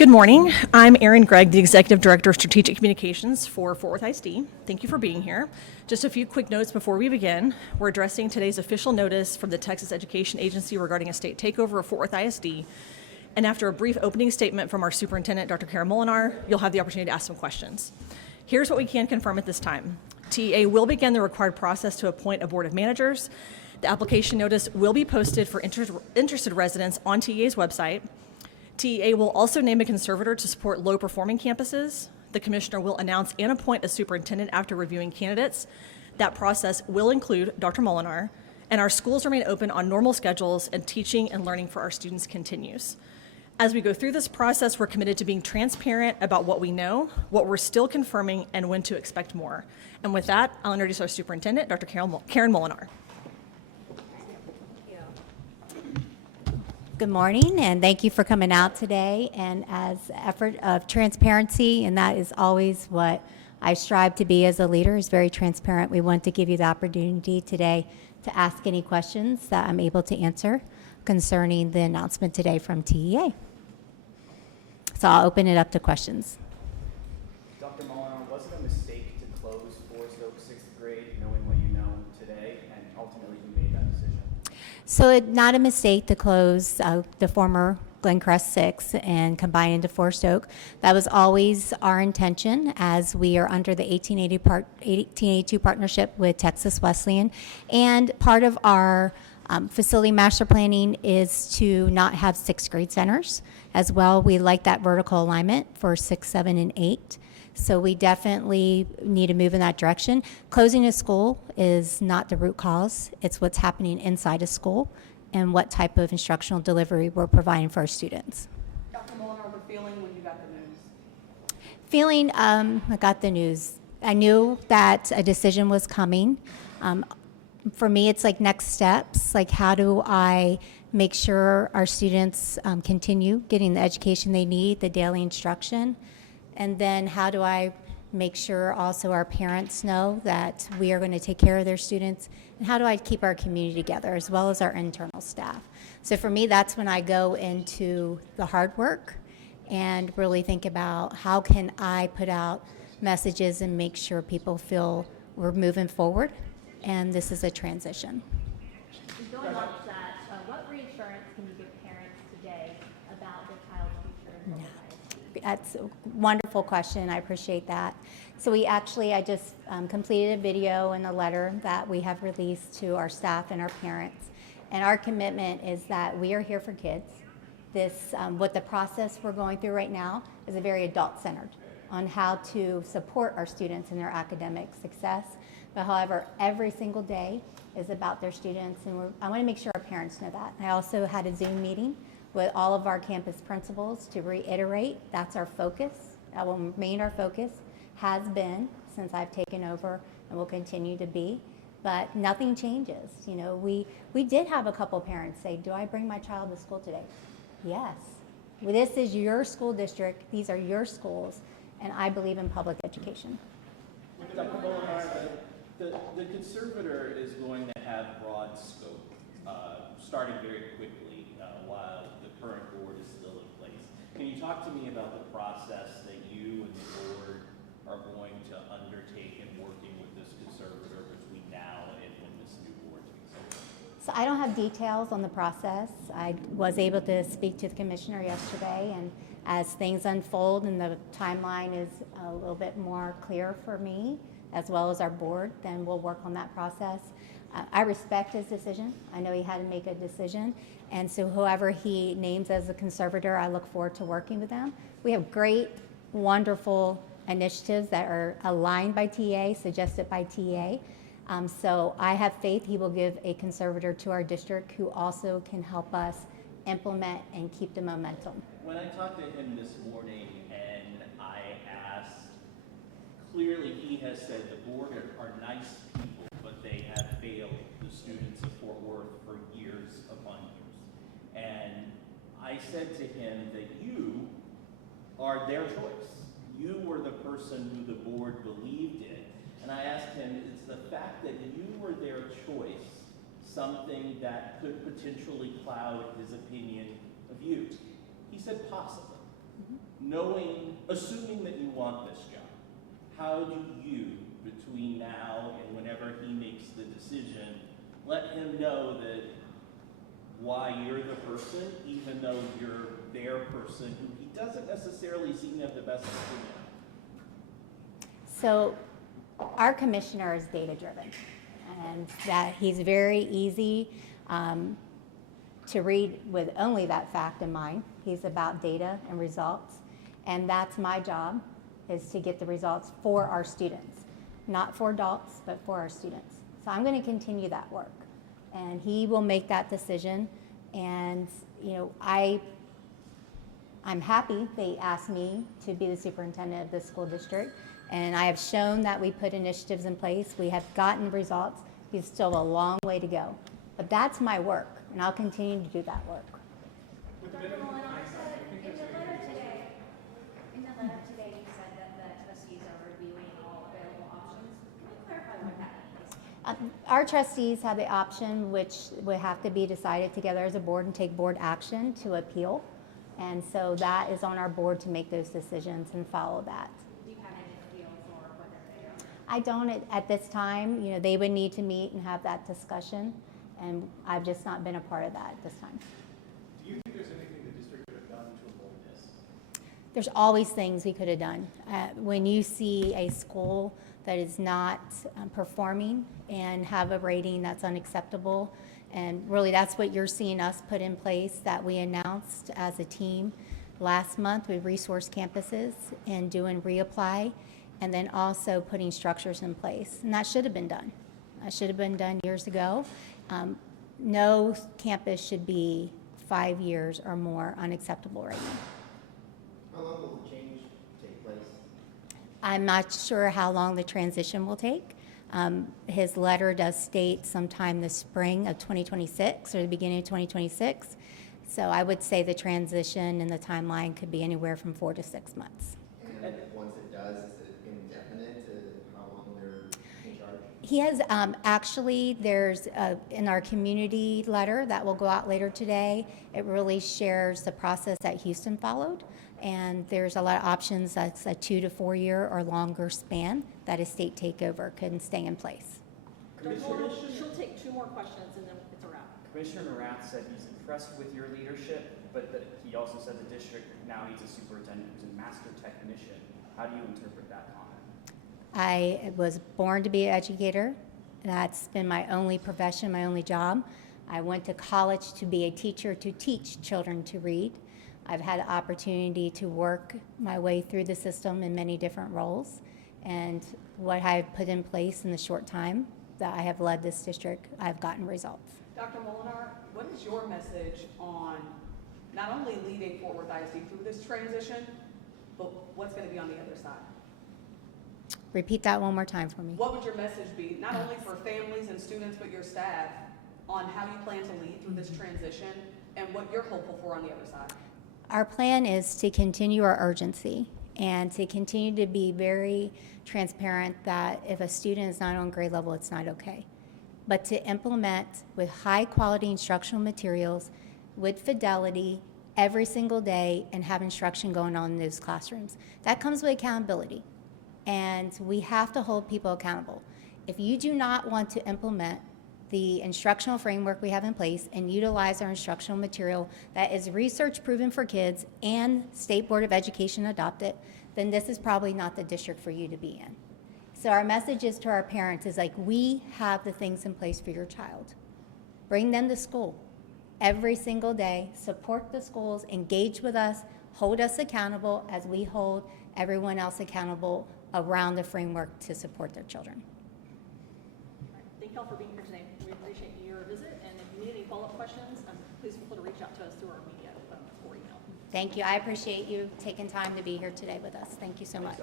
Good morning. I'm Erin Gregg, the Executive Director of Strategic Communications for Fort Worth ISD. Thank you for being here. Just a few quick notes before we begin. We're addressing today's official notice from the Texas Education Agency regarding a state takeover of Fort Worth ISD. And after a brief opening statement from our Superintendent, Dr. Karen Molinar, you'll have the opportunity to ask some questions. Here's what we can confirm at this time. TEA will begin the required process to appoint a board of managers. The application notice will be posted for interested residents on TEA's website. TEA will also name a conservator to support low-performing campuses. The commissioner will announce and appoint a superintendent after reviewing candidates. That process will include Dr. Molinar, and our schools remain open on normal schedules, and teaching and learning for our students continues. As we go through this process, we're committed to being transparent about what we know, what we're still confirming, and when to expect more. And with that, I'll introduce our superintendent, Dr. Karen Molinar. Good morning, and thank you for coming out today. And as an effort of transparency, and that is always what I strive to be as a leader, is very transparent. We want to give you the opportunity today to ask any questions that I'm able to answer concerning the announcement today from TEA. So I'll open it up to questions. Dr. Molinar, was it a mistake to close Forest Oak 6th grade knowing what you know today, and ultimately you made that decision? So it's not a mistake to close the former Glencrest 6 and combine into Forest Oak. That was always our intention, as we are under the 1882 partnership with Texas Wesleyan. And part of our facility master planning is to not have 6th grade centers as well. We like that vertical alignment for 6, 7, and 8. So we definitely need to move in that direction. Closing a school is not the root cause. It's what's happening inside a school and what type of instructional delivery we're providing for our students. Dr. Molinar, the feeling when you got the news? I got the news. I knew that a decision was coming. For me, it's like next steps. Like, how do I make sure our students continue getting the education they need, the daily instruction? And then how do I make sure also our parents know that we are going to take care of their students? And how do I keep our community together as well as our internal staff? So for me, that's when I go into the hard work and really think about how can I put out messages and make sure people feel we're moving forward and this is a transition. Going off that, what reassurance can you give parents today about their child's future in Fort Worth? That's a wonderful question. I appreciate that. So I just completed a video and a letter that we have released to our staff and our parents. And our commitment is that we are here for kids. What the process we're going through right now is a very adult-centered on how to support our students in their academic success. But however, every single day is about their students, and I want to make sure our parents know that. I also had a Zoom meeting with all of our campus principals to reiterate that's our focus. That will remain our focus, has been since I've taken over, and will continue to be. But nothing changes. You know, we did have a couple parents say, "Do I bring my child to school today?" Yes. Well, this is your school district. These are your schools, and I believe in public education. Dr. Molinar, the conservator is going to have broad scope, starting very quickly while the current board is still in place. Can you talk to me about the process that you and the board are going to undertake in working with this conservator between now and when this new board takes over? So I don't have details on the process. I was able to speak to the commissioner yesterday, and as things unfold and the timeline is a little bit more clear for me, as well as our board, then we'll work on that process. I respect his decision. I know he had to make a decision. And so whoever he names as a conservator, I look forward to working with them. We have great, wonderful initiatives that are aligned by TA, suggested by TA. So I have faith he will give a conservator to our district who also can help us implement and keep the momentum. When I talked to him this morning and I asked, clearly he has said the board are nice people, but they have failed the students of Fort Worth for years upon years. And I said to him that you are their choice. You were the person who the board believed in. And I asked him, is the fact that you were their choice something that could potentially cloud his opinion of you? He said possibly. assuming that you want this job, how do you, between now and whenever he makes the decision, let him know that why you're the person, even though you're their person who he doesn't necessarily seem to have the best opinion of? So our commissioner is data driven, and that he's very easy to read with only that fact in mind. He's about data and results, and that's my job, is to get the results for our students, not for adults, but for our students. So I'm going to continue that work, and he will make that decision. And you know, I'm happy they asked me to be the superintendent of this school district, and I have shown that we put initiatives in place. We have gotten results. There's still a long way to go, but that's my work, and I'll continue to do that work. Dr. Molinar said in the letter today, you said that the trustees are reviewing all available options. Can you clarify what that means? Our trustees have the option, which would have to be decided together as a board and take board action to appeal. And so that is on our board to make those decisions and follow that. Do you have any feels or whether they are? I don't at this time. You know, they would need to meet and have that discussion, and I've just not been a part of that at this time. Do you think there's anything the district could have done to avoid this? There's always things we could have done. When you see a school that is not performing and have a rating that's unacceptable, and really that's what you're seeing us put in place, that we announced as a team last month with Resource Campuses and doing reapply, and then also putting structures in place. And that should have been done. That should have been done years ago. No campus should be 5 years or more unacceptable rating. How long will the change take place? I'm not sure how long the transition will take. His letter does state sometime the spring of 2026 or the beginning of 2026. So I would say the transition and the timeline could be anywhere from 4 to 6 months. And once it does, is it indefinite to how long they're in charge? He has, actually, there's, in our community letter that will go out later today, it really shares the process that Houston followed. And there's a lot of options. That's a 2 to 4 year or longer span that a state takeover can stay in place. Dr. Molinar, she'll take 2 more questions and then it's a wrap. Commissioner Morath said he's impressed with your leadership, but that he also said the district now needs a superintendent who's a master technician. How do you interpret that comment? I was born to be an educator. That's been my only profession, my only job. I went to college to be a teacher to teach children to read. I've had the opportunity to work my way through the system in many different roles. And what I've put in place in the short time that I have led this district, I've gotten results. Dr. Molinar, what is your message on not only leading Fort Worth ISD through this transition, but what's going to be on the other side? Repeat that one more time for me. What would your message be, not only for families and students, but your staff, on how you plan to lead through this transition and what you're hopeful for on the other side? Our plan is to continue our urgency and to continue to be very transparent that if a student is not on grade level, it's not okay. But to implement with high quality instructional materials with fidelity every single day and have instruction going on in those classrooms. That comes with accountability. And we have to hold people accountable. If you do not want to implement the instructional framework we have in place and utilize our instructional material that is research proven for kids and State Board of Education adopted, then this is probably not the district for you to be in. So our message is to our parents is like, we have the things in place for your child. Bring them to school every single day, support the schools, engage with us, hold us accountable as we hold everyone else accountable around the framework to support their children. Thank y'all for being here today. We appreciate your visit, and if you need any follow-up questions, please feel free to reach out to us through our media or email. Thank you. I appreciate you taking time to be here today with us. Thank you so much.